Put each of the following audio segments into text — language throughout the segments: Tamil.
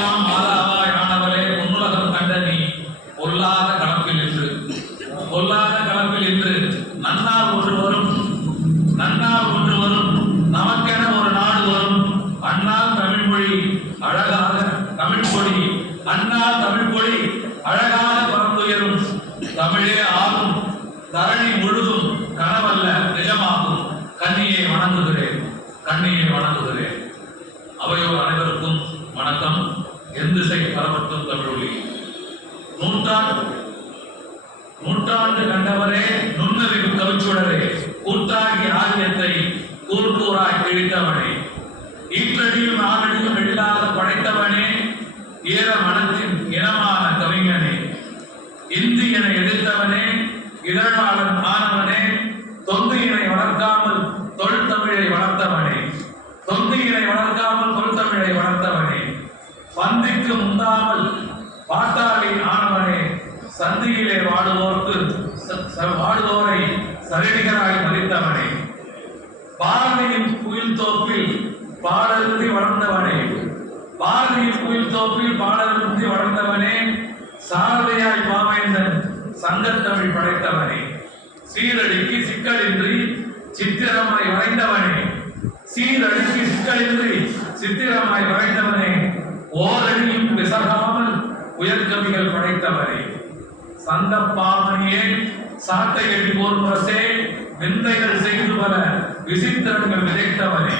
உலகமெல்லாம் மாதாவாய் ஆனவளே பொன்னுலகம் கண்ட நீ பொல்லாத களப்பில் இன்று நன்னார் ஒன்று வரும் நமக்கென ஒரு நாடு வரும் அண்ணால் தமிழ்மொழி அழகாக தமிழ்மொழி அண்ணால் தமிழ்மொழி அழகாக பரந்துயரும் தமிழே ஆகும் தரணி முழுதும் கனவல்ல நிஜமாகும் கண்ணியை வணங்குகிறேன் அவையோர் அனைவருக்கும் வணக்கம். எந்திசை பரவட்டும் தமிழொலி. நூற்றாண்டு கண்டவரே நுண்ணறிவு கவிச்சுடரே கூட்டாகி ஆரியத்தை கூர்கூராய் கிழித்தவனே ஈற்றடியும் ஆறடியும் எழிலாக படைத்தவனே ஈர மனத்தின் இனமான கவிஞனே இந்தியனை எதிர்த்தவனே இதழாளன் ஆனவனே தொந்தியினை வளர்க்காமல் தொல்தமிழை வளர்த்தவனே பந்திக்கு முந்தாமல் பாட்டாளி ஆனவனே சந்தியிலே வாடுவோரை சரிடிகராய் மதித்தவனே பாரதியின் குயில் தோப்பில் பாடலுந்தி வளர்ந்தவனே சாரதியாய் பாவேந்தன் சங்கத்தமிழ் படைத்தவனே சீரடிக்கு சிக்கலின்றி சித்திரமாய் வரைந்தவனே ஓரடியும் விசகாமல் உயர்கவிகள் படைத்தவனே சந்தப்பாமணியே சாட்டையடி போர்வரசே விந்தைகள் செய்து பல விசித்திரங்கள் விதைத்தவனே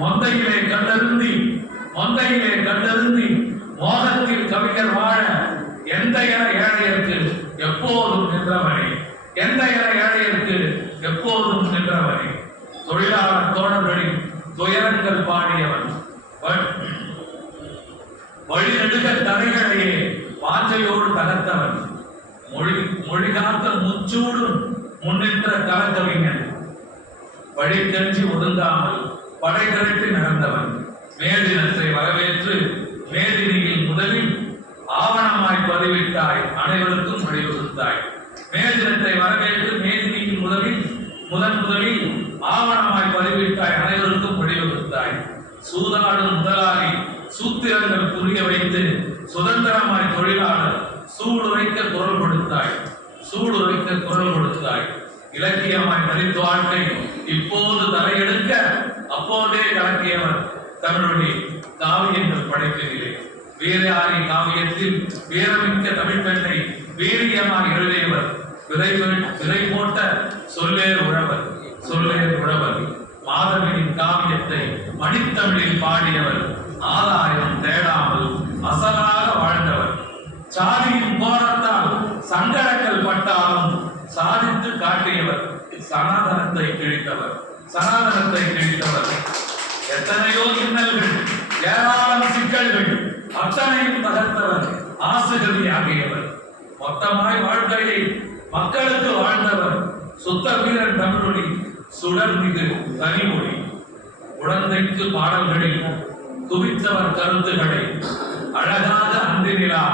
மொந்தையிலே கண்டருந்தி மோகத்தில் கவிஞர் வாழ எந்த என ஏழையருக்கு எப்போதும் நின்றவனே தொழிலாளர் தோழர்களின் துயரங்கள் பாடியவன் வழிநெடுக தடைகளையே பாஞ்சையோடு தகர்த்தவன் மொழி காத்த முச்சூடும் முன்னின்ற கலக்கவிஞன் வழி தெரிஞ்சு ஒதுங்காமல் படை திரட்டி நடந்தவன் மேதினத்தை வரவேற்று மேதினியில் முதலில் ஆவணமாய் பதிவிட்டாய் அனைவருக்கும் வழிவகுத்தாய். மேதினத்தை வரவேற்று மேதினியில் முதலில் ஆவணமாய் பதிவிட்டாய் அனைவருக்கும் வழிவகுத்தாய். சூதாடும் முதலாளி சூத்திரங்கள் புரிய வைத்து சுதந்திரமாய் தொழிலாளர் சூடுரைக்க குரல் கொடுத்தாய். இலக்கியமாய் மதித்து வாழ்க்கை இப்போது தலையெடுக்க அப்போதே கலக்கியவர் தமிழொலி காவியங்கள் படைப்பிலே. வீரயாரி காவியத்தில் வீரமிக்க தமிழ் பெண்ணை வீரியமாய் எழுதியவர் விதை போட்ட சொல்லேர் உழவர். மாதவியின் காவியத்தை மணித்தமிழில் பாடியவர் ஆதாயம் தேடாமல் அசலாக வாழ்ந்தவர். சாதியின் போராட்டால் சங்கடங்கள் பட்டாலும் சாதித்து காட்டியவர். சனாதனத்தை கிழித்தவர். எத்தனையோ இன்னல்கள் ஏராளம் சிக்கல்கள் அத்தனையும் தகர்த்தவர். ஆசுகவியாகியவர். மொத்தமாய் வாழ்க்கையை மக்களுக்கு வாழ்ந்தவர். சுத்த வீரன் தமிழொலி சுடர் மிகு தனிமொழி. குழந்தைக்கு பாடல்களில் குவித்தவர் கருத்துக்களை அழகாக அந்தினிலா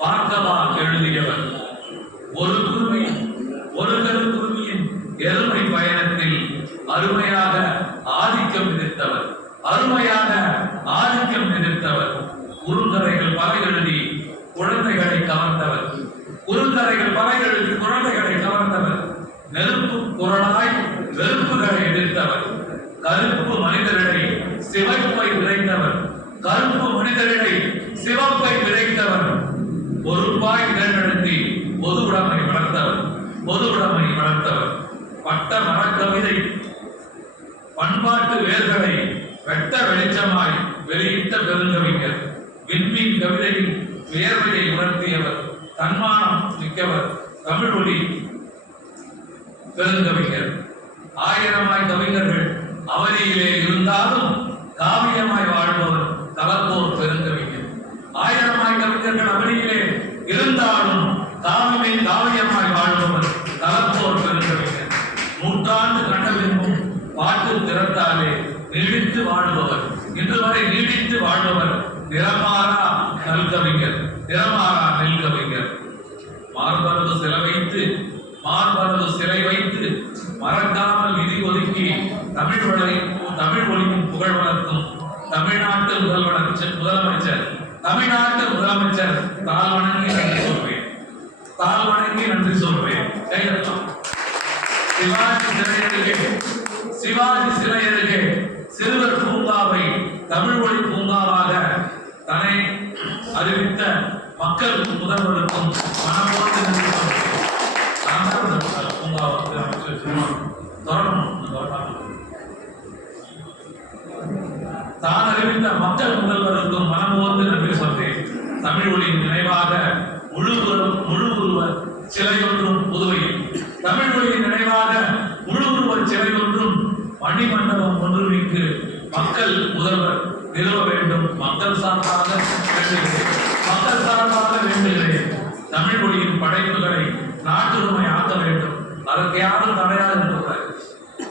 பார்க்கவா எழுதியவர். ஒரு கருக்குருவியின் எருமை பயணத்தில் அருமையாக ஆதிக்கம் எதிர்த்தவர். குறுங்கதைகள் பல எழுதி குழந்தைகளை கவர்ந்தவர். நெருப்பு குரலாய் வெறுப்புகளை எதிர்த்தவர். கருப்பு மனிதரிடை சிவப்பை விதைத்தவர். பொறுப்பாய் தேர்ந்தெடுத்தி பொதுவுடைமை வளர்த்தவர். பட்ட மரக்கவிதை பண்பாட்டு வேர்களை வெட்ட வெளிச்சமாய் வெளியிட்ட பெருங்கவிஞர். விண்மீன் கவிதையில் வேர்வையை உணர்த்தியவர். தன்மானம் மிக்கவர் தமிழொலி பெருங்கவிஞர். ஆயிரமாய் கவிஞர்கள் அவனியிலே இருந்தாலும் காவியமாய் வாழ்பவர் கலப்போர் பெருங்கவிஞர். ஆயிரமாய் கவிஞர்கள் அவனியிலே இருந்தாலும் காவியமாய் வாழ்பவர் கலப்போர் பெருங்கவிஞர். நூற்றாண்டு கண்டவிரும்பும் பாட்டு திறத்தாலே நீடித்து வாழ்பவர். இன்று வரை நீடித்து வாழ்பவர் நிறமாறா நெல்கவிஞர். மார்பரது சிலை வைத்து மறக்காமல் நிதி ஒதுக்கி தமிழ் மொழியின் புகழ் வளர்க்கும் தமிழ்நாட்டு முதலமைச்சர் தமிழ்நாட்டு முதலமைச்சர் தாழ் வணங்கி நன்றி சொல்வேன். தாழ் வணங்கி நன்றி சொல்வேன். கைதட்டலாம். சிவாஜி சிலை அருகே சிறுவர் பூங்காவை தமிழ் மொழி பூங்காவாக தன்னை அறிவித்த மக்கள் முதல்வருக்கும் மனமோடு நன்றி சொல்வேன். பூங்காவுக்கு தான் அறிவித்த மக்கள் முதல்வருக்கும் மனமோர்ந்து நன்றி சொல்வேன். தமிழ் மொழியின் நினைவாக முழு உருவ சிலை ஒன்றும் புதுவையில், தமிழ் மொழியின் நினைவாக முழு உருவ சிலை ஒன்றும் மணிமண்டபம் ஒன்றுமிக்கு மக்கள் முதல்வர் நிறுவ வேண்டும். மக்கள் சார்பாக வேண்டுகிறேன். தமிழ் மொழியின் படைப்புகளை நாட்டுரிமை ஆக்க வேண்டும். அதற்கு யாரும் தடையாக இருக்கிறார்.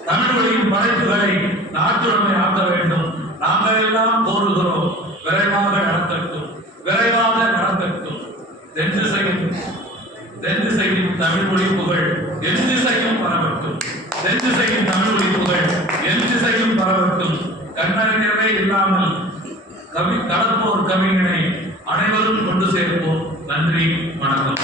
தமிழ் மொழியின் படைப்புகளை நாட்டுரிமை ஆக்க வேண்டும். நாங்கள் எல்லாம் கோருகிறோம். விரைவாக நடக்கட்டும். தென் திசையின் தமிழ் மொழி புகழ் என் திசையும் பரவட்டும். என் திசையும் பரவட்டும். கண்ணறிஞரே இல்லாமல் கலப்போர் கவிஞனை அனைவரும் கொண்டு சேர்ப்போம். நன்றி, வணக்கம்.